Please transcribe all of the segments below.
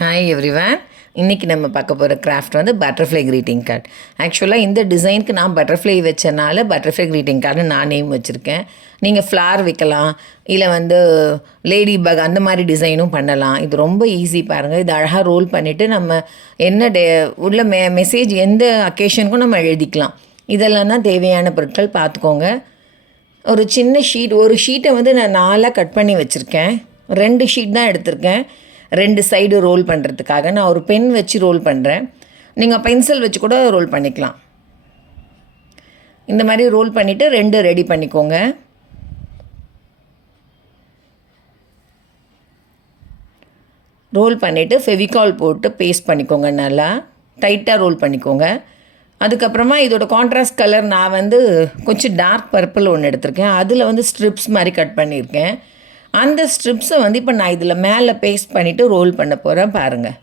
Hi everyone. இன்றைக்கி நம்ம பார்க்க போகிற கிராஃப்ட் வந்து பட்டர்ஃப்ளை க்ரீட்டிங் கார்டு. ஆக்சுவலாக இந்த டிசைனுக்கு நான் பட்டர்ஃப்ளை வச்சனால பட்டர்ஃப்ளை க்ரீட்டிங் கார்டு நான் நேம் வச்சுருக்கேன். நீங்கள் ஃப்ளார் வைக்கலாம், இல்லை வந்து லேடி பக் அந்த மாதிரி டிசைனும் பண்ணலாம். இது ரொம்ப ஈஸி பாருங்கள். இது அழகாக ரோல் பண்ணிவிட்டு நம்ம என்ன உள்ள மெசேஜ் எந்த அக்கேஷனுக்கும் நம்ம எழுதிக்கலாம். இதெல்லாம் தான் தேவையான பொருட்கள் பார்த்துக்கோங்க. ஒரு சின்ன ஷீட், ஒரு ஷீட்டை வந்து நான் 4 கட் பண்ணி வச்சுருக்கேன். 2 ஷீட் தான் எடுத்திருக்கேன் 2 சைடு ரோல் பண்ணுறதுக்காக. நான் ஒரு பென் வச்சு ரோல் பண்ணுறேன். நீங்கள் பென்சில் வச்சு கூட ரோல் பண்ணிக்கலாம். இந்த மாதிரி ரோல் பண்ணிவிட்டு 2 ரெடி பண்ணிக்கோங்க. ரோல் பண்ணிவிட்டு ஃபெவிகால் போட்டு பேஸ்ட் பண்ணிக்கோங்க. நல்லா டைட்டாக ரோல் பண்ணிக்கோங்க. அதுக்கப்புறமா இதோட கான்ட்ராஸ்ட் கலர் நான் வந்து கொஞ்சம் டார்க் பர்பிள் ஒன்று எடுத்திருக்கேன். அதில் வந்து ஸ்ட்ரிப்ஸ் மாதிரி கட் பண்ணியிருக்கேன். அந்த ஸ்ட்ரிப்ஸை வந்து இப்போ நான் இதில் மேலே பேஸ்ட் பண்ணிவிட்டு ரோல் பண்ண போகிறேன். பாருங்கள்.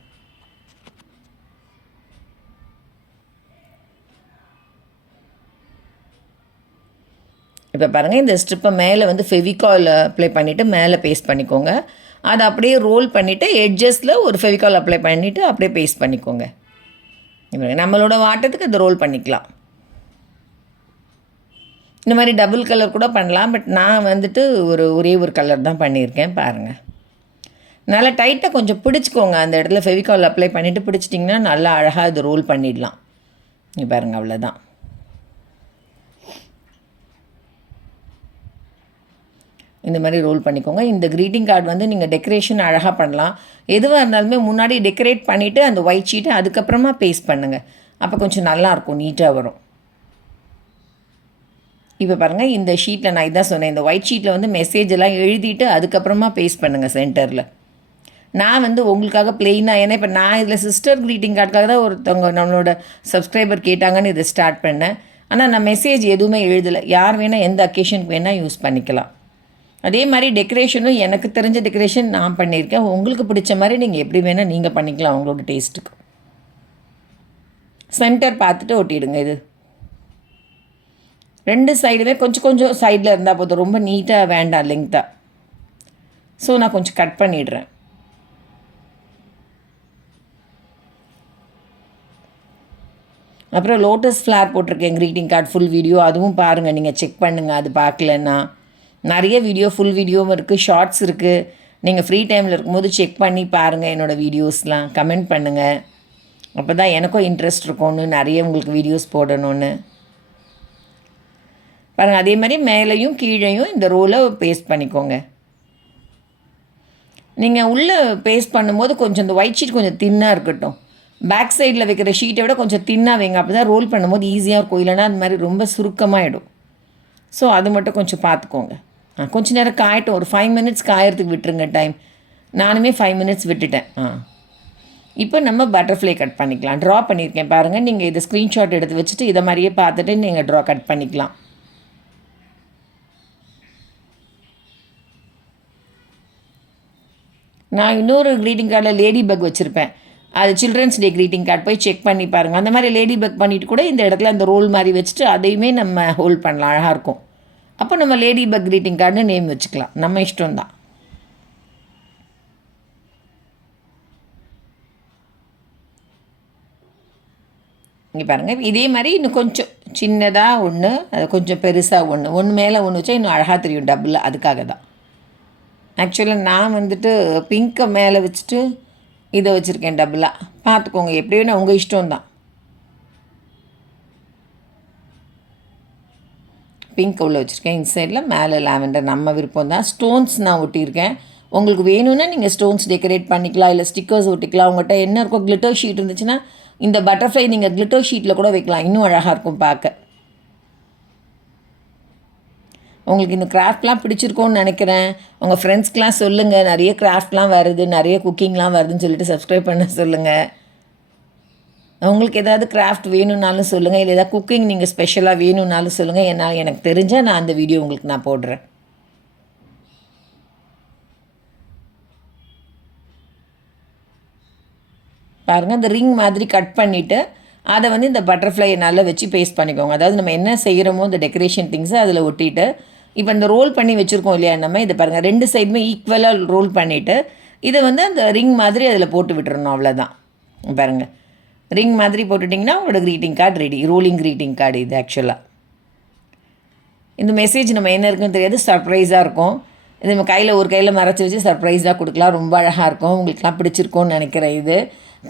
இப்போ பாருங்கள், இந்த ஸ்ட்ரிப்பை மேலே வந்து ஃபெவிகால் அப்ளை பண்ணிவிட்டு மேலே பேஸ்ட் பண்ணிக்கோங்க. அதை அப்படியே ரோல் பண்ணிவிட்டு எட்ஜஸில் ஒரு ஃபெவிகால் அப்ளை பண்ணிவிட்டு அப்படியே பேஸ்ட் பண்ணிக்கோங்க. நம்மளோட வாட்டத்துக்கு அதை ரோல் பண்ணிக்கலாம். இந்த மாதிரி டபுள் கலர் கூட பண்ணலாம். பட் நான் வந்துட்டு ஒரே ஒரு கலர் தான் பண்ணியிருக்கேன். பாருங்கள், நல்லா டைட்டாக கொஞ்சம் பிடிச்சிக்கோங்க. அந்த இடத்துல ஃபெவிகால் அப்ளை பண்ணிவிட்டு பிடிச்சிட்டிங்கன்னா நல்லா அழகாக இது ரோல் பண்ணிடலாம். இங்கே பாருங்கள், அவ்வளோதான். இந்த மாதிரி ரோல் பண்ணிக்கோங்க. இந்த க்ரீட்டிங் கார்டு வந்து நீங்கள் டெக்கரேஷன் அழகாக பண்ணலாம். எதுவாக இருந்தாலுமே முன்னாடி டெக்கரேட் பண்ணிவிட்டு அந்த ஒயிட் ஷீட்டை அதுக்கப்புறமா பேஸ்ட் பண்ணுங்கள். அப்போ கொஞ்சம் நல்லாயிருக்கும், நீட்டாக வரும். இப்போ பாருங்கள், இந்த ஷீட்டில் நான் இதான் சொன்னேன், இந்த ஒயிட் ஷீட்டில் வந்து மெசேஜ் எல்லாம் எழுதிட்டு அதுக்கப்புறமா பேஸ்ட் பண்ணுங்கள் சென்டரில். நான் வந்து உங்களுக்காக ப்ளெயினாக, ஏன்னா இப்போ நான் இதில் சிஸ்டர் க்ரீட்டிங் கார்டுக்காக தான் ஒருத்தவங்க நம்மளோட சப்ஸ்கிரைபர் கேட்டாங்கன்னு இதை ஸ்டார்ட் பண்ணேன். ஆனால் நான் மெசேஜ் எதுவுமே எழுதலை. யார் வேணால் எந்த அக்கேஷனுக்கு வேணால் யூஸ் பண்ணிக்கலாம். அதே மாதிரி டெக்கரேஷனும் எனக்கு தெரிஞ்ச டெக்கரேஷன் நான் பண்ணியிருக்கேன். உங்களுக்கு பிடிச்ச மாதிரி நீங்கள் எப்படி வேணால் நீங்கள் பண்ணிக்கலாம் அவங்களோட டேஸ்ட்டுக்கு. சென்டர் பார்த்துட்டு ஒட்டிடுங்க. இது 2 சைடுமே கொஞ்சம் கொஞ்சம் சைடில் இருந்தால் போதும், ரொம்ப நீட்டாக வேண்டாம், லெங்க்த்தாக. ஸோ நான் கொஞ்சம் கட் பண்ணிடுறேன். அப்புறம் லோட்டஸ் ஃப்ளார் போட்டிருக்கேன் க்ரீட்டிங் கார்டு ஃபுல் வீடியோ, அதுவும் பாருங்கள், நீங்கள் செக் பண்ணுங்கள். அது பார்க்கலன்னா நிறைய வீடியோ, ஃபுல் வீடியோவும் இருக்குது, ஷார்ட்ஸ் இருக்குது. நீங்கள் ஃப்ரீ டைமில் இருக்கும்போது செக் பண்ணி பாருங்கள் என்னோடய வீடியோஸ்லாம். கமெண்ட் பண்ணுங்கள். அப்போ தான் எனக்கும் இன்ட்ரெஸ்ட் இருக்கும்னு நிறைய உங்களுக்கு வீடியோஸ் போடணுன்னு. பாருங்கள், அதே மாதிரி மேலேயும் கீழேயும் இந்த ரோலை பேஸ்ட் பண்ணிக்கோங்க. நீங்கள் உள்ளே பேஸ்ட் பண்ணும்போது கொஞ்சம் இந்த ஒயிட் ஷீட் கொஞ்சம் தின்னாக இருக்கட்டும். பேக் சைடில் வைக்கிற ஷீட்டை விட கொஞ்சம் தின்னாக வைங்க. அப்போ தான் ரோல் பண்ணும்போது ஈஸியாக இருக்கும். இல்லைனா அது மாதிரி ரொம்ப சுருக்கமாகிடும். ஸோ அது மட்டும் கொஞ்சம் பார்த்துக்கோங்க. கொஞ்சம் நேரம் காயட்டும், ஒரு 5 மினிட்ஸ் காயறதுக்கு விட்டுருங்க டைம். நானுமே 5 மினிட்ஸ் விட்டுட்டேன். இப்போ நம்ம பட்டர்ஃப்ளை கட் பண்ணிக்கலாம். ட்ரா பண்ணியிருக்கேன் பாருங்கள். நீங்கள் இதை ஸ்க்ரீன்ஷாட் எடுத்து வச்சுட்டு இதை மாதிரியே பார்த்துட்டு நீங்கள் கட் பண்ணிக்கலாம். நான் இன்னொரு க்ரீட்டிங் கார்டில் லேடி பக் வச்சுருப்பேன். அது சில்ட்ரன்ஸ் டே க்ரீட்டிங் கார்டு போய் செக் பண்ணி பாருங்கள். அந்த மாதிரி லேடி பக் பண்ணிவிட்டு கூட இந்த இடத்துல அந்த ரோல் மாதிரி வச்சுட்டு அதையுமே நம்ம ஹோல்ட் பண்ணலாம், அழகாக இருக்கும். அப்போ நம்ம லேடி பக் க்ரீட்டிங் கார்டுன்னு நேம் வச்சுக்கலாம், நம்ம இஷ்டம்தான். இங்கே பாருங்கள், இதே மாதிரி இன்னும் கொஞ்சம் சின்னதாக ஒன்று, அது கொஞ்சம் பெருசாக ஒன்று மேலே ஒன்று வச்சா இன்னும் அழகாக தெரியும் டபுளாக. அதுக்காக தான் ஆக்சுவலாக நான் வந்துட்டு பிங்க்கை மேலே வச்சுட்டு இதை வச்சுருக்கேன் டபுளாக. பார்த்துக்கோங்க, எப்படி வேணால் உங்கள் இஷ்டம்தான். பிங்க் உள்ள வச்சுருக்கேன். இந்த சைடில் மேலே லாவெண்டர், நம்ம விருப்பம் தான். ஸ்டோன்ஸ் நான் ஒட்டியிருக்கேன். உங்களுக்கு வேணும்னா நீங்கள் ஸ்டோன்ஸ் டெக்கரேட் பண்ணிக்கலாம், இல்லை ஸ்டிக்கர்ஸ் ஒட்டிக்கலாம். உங்கள்கிட்ட என்ன இருக்கும், கிளிட்டர் ஷீட் இருந்துச்சுன்னா இந்த பட்டர்ஃப்ளை நீங்கள் கிளிட்டர் ஷீட்டில் கூட வைக்கலாம், இன்னும் அழகாக இருக்கும் பார்க்க. உங்களுக்கு இந்த கிராஃப்ட்லாம் பிடிச்சிருக்கோன்னு நினைக்கிறேன். உங்கள் ஃப்ரெண்ட்ஸ்க்கெலாம் சொல்லுங்கள், நிறைய கிராஃப்ட்லாம் வருது, நிறைய குக்கிங்லாம் வருதுன்னு சொல்லிட்டு சப்ஸ்கிரைப் பண்ண சொல்லுங்கள். உங்களுக்கு ஏதாவது கிராஃப்ட் வேணும்னாலும் சொல்லுங்கள், இல்லை ஏதாவது குக்கிங் நீங்கள் ஸ்பெஷலாக வேணும்னாலும் சொல்லுங்கள். ஏன்னா எனக்கு தெரிஞ்சால் நான் அந்த வீடியோ உங்களுக்கு நான் போடுறேன். பாருங்கள், இந்த ரிங் மாதிரி கட் பண்ணிவிட்டு அதை வந்து இந்த பட்டர்ஃப்ளையை நல்லா வச்சு பேஸ்ட் பண்ணிக்கோங்க. அதாவது நம்ம என்ன செய்கிறோமோ இந்த டெக்கரேஷன் திங்ஸை அதில் ஒட்டிட்டு இப்போ இந்த ரோல் பண்ணி வச்சுருக்கோம் இல்லையா நம்ம, இதை பாருங்கள் 2 சைடுமே ஈக்குவலாக ரோல் பண்ணிவிட்டு இதை வந்து அந்த ரிங் மாதிரி அதில் போட்டு விட்டுறணும், அவ்வளோதான். பாருங்கள், ரிங் மாதிரி போட்டுட்டிங்கன்னா உங்களோட greeting card ready. Rolling greeting card இது. ஆக்சுவலாக இந்த மெசேஜ் நம்ம என்ன இருக்குன்னு தெரியாது, சர்ப்ரைஸாக இருக்கும். இது நம்ம ஒரு கையில் மறைச்சி வச்சு சர்ப்ரைஸாக கொடுக்கலாம். ரொம்ப அழகாக இருக்கும். உங்களுக்குலாம் பிடிச்சிருக்கோன்னு நினைக்கிறேன். இது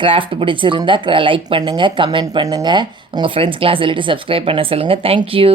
கிராஃப்ட் பிடிச்சிருந்தா லைக் பண்ணுங்கள், கமெண்ட் பண்ணுங்கள், உங்கள் ஃப்ரெண்ட்ஸ்க்கெலாம் சொல்லிவிட்டு சப்ஸ்கிரைப் பண்ண சொல்லுங்கள். தேங்க்யூ.